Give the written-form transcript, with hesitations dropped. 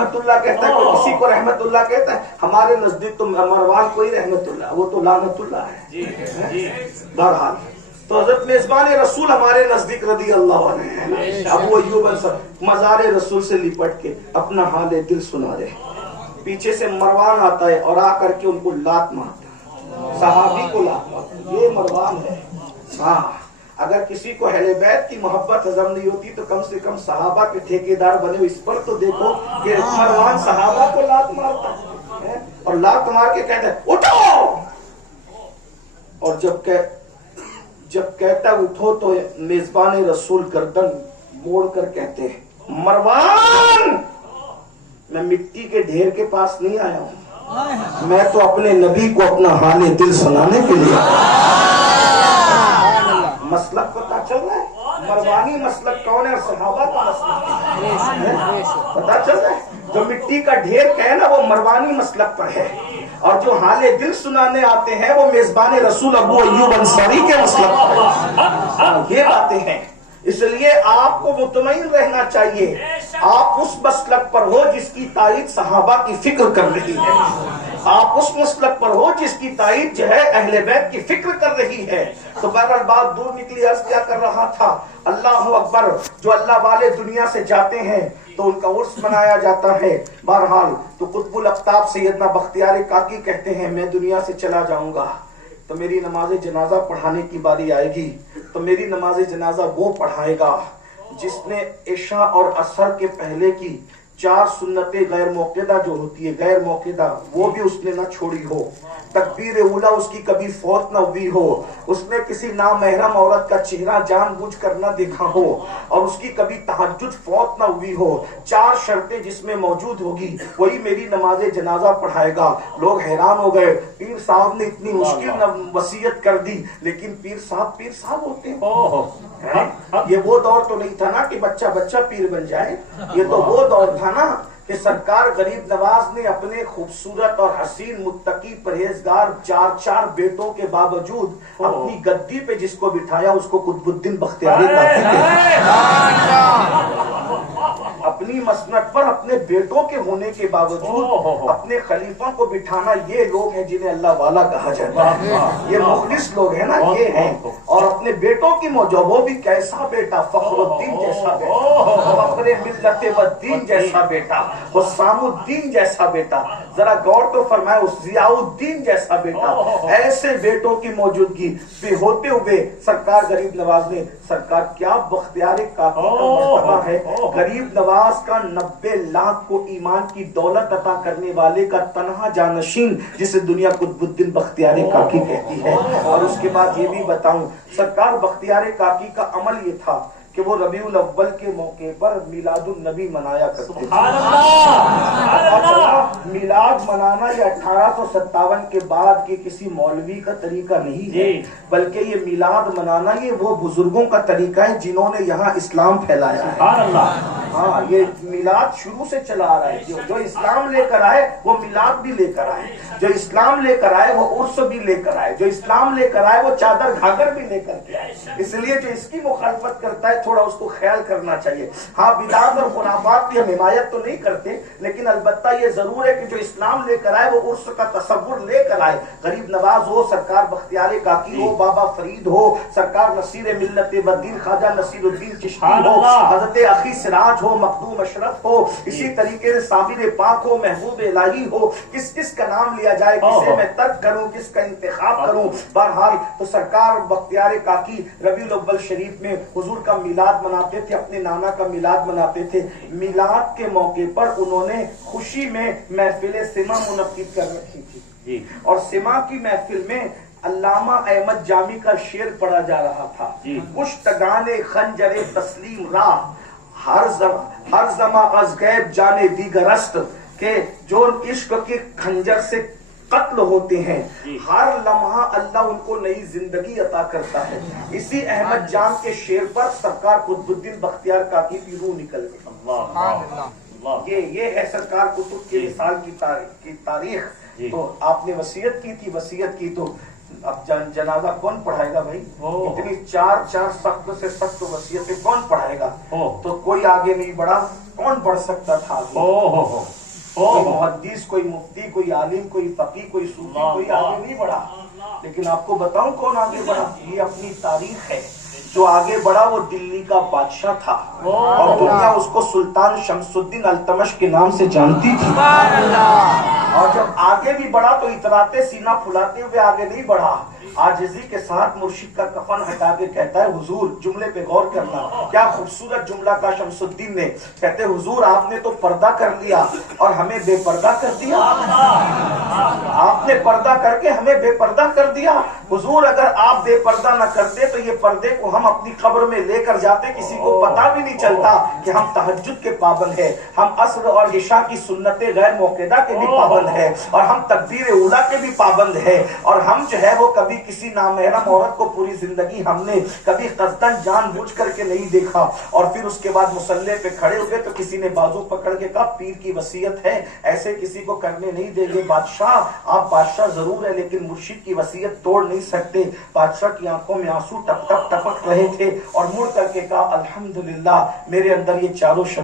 रहमतुल्लाह कहता है, कोई किसी को रहमतुल्लाह कहता है। हमारे नजदीक तो मरवान कोई रहमतुल्लाह, वो तो लानतुल्लाह है। बहरहाल तो हजरत मेजबान रसूल हमारे नजदीक रदी अल्लाह अन्हु अबू अय्यूब अंसारी मज़ार रसूल से लिपट के अपना हाल दिल सुना रहे। पीछे से मरवान आता है और आकर के उनको लात मारता, सहाबी को लात मारता। ये मरवान है। हाँ, अगर किसी को अहले बैत की मोहब्बत हजम नहीं होती तो कम से कम सहाबा के ठेकेदार बने। इस पर तो देखो कि मरवान सहाबा को लात मारता है और लात मार के कहता है उठो, और जब कहता उठो तो मेजबान रसूल गर्दन मोड़ कर कहते हैं मरवान, मैं मिट्टी के ढेर के पास नहीं आया हूं, मैं तो अपने नबी को अपना हाल दिल सुनाने के लिए। मसलक पता चल रहा है, मरवानी मसलक कौन है और सहाबा का मसलक पता चल रहा है। जो मिट्टी का ढेर कहे ना वो मरवानी मसलक पर है, और जो हाले दिल सुनाने आते हैं वो मेजबान रसूल अबू अय्यूब अंसारी के मसलक पर। ये बातें हैं, इसलिए आपको मुतमईन रहना चाहिए। आप उस मसलक पर हो जिसकी तारीफ सहाबा की फिक्र कर रही है, आप उस मसलक पर हो जिसकी तारीफ जो है अहले बैत की फिक्र कर रही है। तो बहरहाल बात दूर निकली। अर्ज क्या कर रहा था, अल्लाह अकबर। जो अल्लाह वाले दुनिया से जाते हैं तो उनका उर्स मनाया जाता है। बहरहाल तो कुतुबुल अफ्ताब सैयदना बख्तियार काकी कहते हैं मैं दुनिया से चला जाऊंगा तो मेरी नमाज जनाजा पढ़ाने की बारी आएगी, तो मेरी नमाज जनाजा वो पढ़ाएगा जिसने इशा और असर के पहले की 4 सुन्नतें गैर मौक़िदा जो होती है, गैर मौक़िदा, वो भी उसने ना छोड़ी हो। तकबीर उला उसकी कभी फौत न हुई हो, उसने किसी नामहरम औरत का चेहरा जानबूझकर न देखा हो, और उसकी कभी तहज्जुद फौत न हुई हो। 4 शर्तें जिसमें मौजूद होगी वही मेरी नमाज जनाजा पढ़ाएगा। लोग हैरान हो गए, पीर साहब ने इतनी मुश्किल वसीयत कर दी, लेकिन पीर साहब होते हैं। ये वो दौर तो नहीं था ना कि बच्चा बच्चा पीर बन जाए, ये तो वो दौर था ना कि सरकार गरीब नवाज ने अपने खूबसूरत और हसीन मुत्तकी परहेजगार 4 बेटों के बावजूद अपनी गद्दी पे जिसको बिठाया उसको कुतुबुद्दीन बख्तियारी अपनी मसनद पर अपने बेटों के होने के बावजूद अपने खलीफा को बिठाना, ये लोग हैं जिन्हें अल्लाह वाला कहा जाता है। ये मुखलिस लोग हैं ना, ये हैं। और अपने बेटों की मौजूद, वो भी कैसा बेटा, फखरुद्दीन जैसा बेटा, फखरे मिल्लत व दीन जैसा बेटा, हुस्सामुद्दीन जैसा बेटा, जरा गौर तो फरमाए, जियाउद्दीन जैसा बेटा। ऐसे बेटों की मौजूदगी पे होते हुए सरकार गरीब नवाज ने, सरकार क्या बख्तियार काकी का मर्तबा है, गरीब नवाज का 90 लाख को ईमान की दौलत अता करने वाले का तन्हा जानशीन जिसे दुनिया कुतुबुद्दीन बख्तियार काकी कहती है। और उसके बाद ये भी बताऊं, सरकार बख्तियार काकी का अमल ये था कि वो रबीउल अव्वल के मौके पर मिलादुन नबी मनाया करते थे। मिलाद मनाना ये 1857 के बाद के किसी मौलवी का तरीका नहीं है, बल्कि ये मिलाद मनाना ये वो बुजुर्गों का तरीका है जिन्होंने यहाँ इस्लाम फैलाया है। हाँ, ये मिलाद शुरू से चला आ रहा है। जो इस्लाम लेकर आए वो मिलाद भी लेकर आए, जो इस्लाम लेकर आए वो उर्स भी लेकर आए, जो इस्लाम लेकर आए वो चादर घाघर भी लेकर के आए। इसलिए जो इसकी मुखालफत करता है थोड़ा उसको ख्याल करना चाहिए। हाँ, बिदात और खुराफात की हम हिमायत तो नहीं करते, लेकिन अलबत्ता ये जरूर है कि जो इस्लाम लेकर आए वो उर्स का तसव्वुर लेकर आए। गरीब नवाज हो, सरकार बख्तियार काकी हो, बाबा फरीद हो, सरकार नसीर मिल्लत बद्दीन ख्वाजा नसीरुद्दीन चिश्ती हो, हजरत अखी सिराज हो, मखदूम अशरफ हो, इसी तरीके से साबिर पाक हो, महबूब इलाही हो, किस किस का नाम लिया जाए, किसे मैं तर्क करूं, किसका इंतखाब करूं। बहरहाल तो सरकार बख्तियार काकी रबीउल अव्वल शरीफ में हुजूर का मिलाद मनाते थे, अपने नाना का मिलाद मनाते थे। मिलाद के मौके पर उन्होंने खुशी में महफिल सिमा मुनक्किद कर रखी थी, और सिमा की महफिल में अल्लामा अहमद जामी का शेर पढ़ा जा रहा था, कुश्तगाने खंजरे तस्लीम राह हर जमा अज गैब जाने दीगरस्त, के जो इश्क के खंजर से कत्ल होते हैं, हर लम्हा अल्लाह उनको नई जिंदगी अता करता है। इसी अहमद जान के शेर पर सरकार कुतुबुद्दीन बख्तियार काकी की रूह निकल गई। ये है सरकार कुतुब के विसाल की तारीख। तो आपने वसीयत की थी, वसीयत की तो अब जनाजा कौन पढ़ाएगा भाई? इतनी चार सख्त से सख्त वसीयतें कौन पढ़ाएगा? तो कोई आगे नहीं बढ़ा। कौन बढ़ सकता था आगे? कोई मुहद्दिस, कोई मुफ्ती, कोई आलिम, कोई फकीह, कोई सूफी, कोई आगे नहीं बढ़ा। लेकिन आपको बताऊं कौन आगे बढ़ा? ये अपनी तारीख है। जो आगे बढ़ा वो दिल्ली का बादशाह था और दुनिया उसको सुल्तान शमसुद्दीन अल्तमश के नाम से जानती थी। और जब आगे भी बढ़ा तो इतराते सीना फुलाते हुए आगे नहीं बढ़ा। आजिज़ी के साथ मुर्शिद का कफन हटा के कहता है, हुजूर, जुमले पे गौर करना, क्या खूबसूरत जुमला का शमसुद्दीन ने। कहते हुजूर, आपने तो पर्दा कर लिया और हमें बेपर्दा कर दिया। आपने पर्दा करके हमें बेपर्दा कर दिया। हुजूर, अगर आप बेपर्दा न करते तो ये पर्दे को हम अपनी कब्र में लेकर जाते, किसी को पता भी नहीं चलता कि हम तहज्जुद के पाबंद है, हम अस्र और इशा की सुन्नते गैर मौक़िदा के भी पाबंद है, और हम तकबीर उला के भी पाबंद है, और हम जो है वो कभी किसी नामहरम औरत को पूरी जिंदगी हमने कभी कस्दन जानबूझ करके नहीं देखा। और फिर उसके बाद मुसल्ले पे खड़े हुए तो किसी ने बाजू पकड़ के कहा, पीर की वसीयत है, ऐसे किसी को करने नहीं देंगे। बादशाह, आप बादशाह जरूर है लेकिन मुर्शिद की वसीयत तोड़ नहीं सकते। बादशाह की आंखों में आंसू टप टप टपक रहे थे और मुड़ करके कहा, अल्हम्दुलिल्लाह, मेरे अंदर ये चारों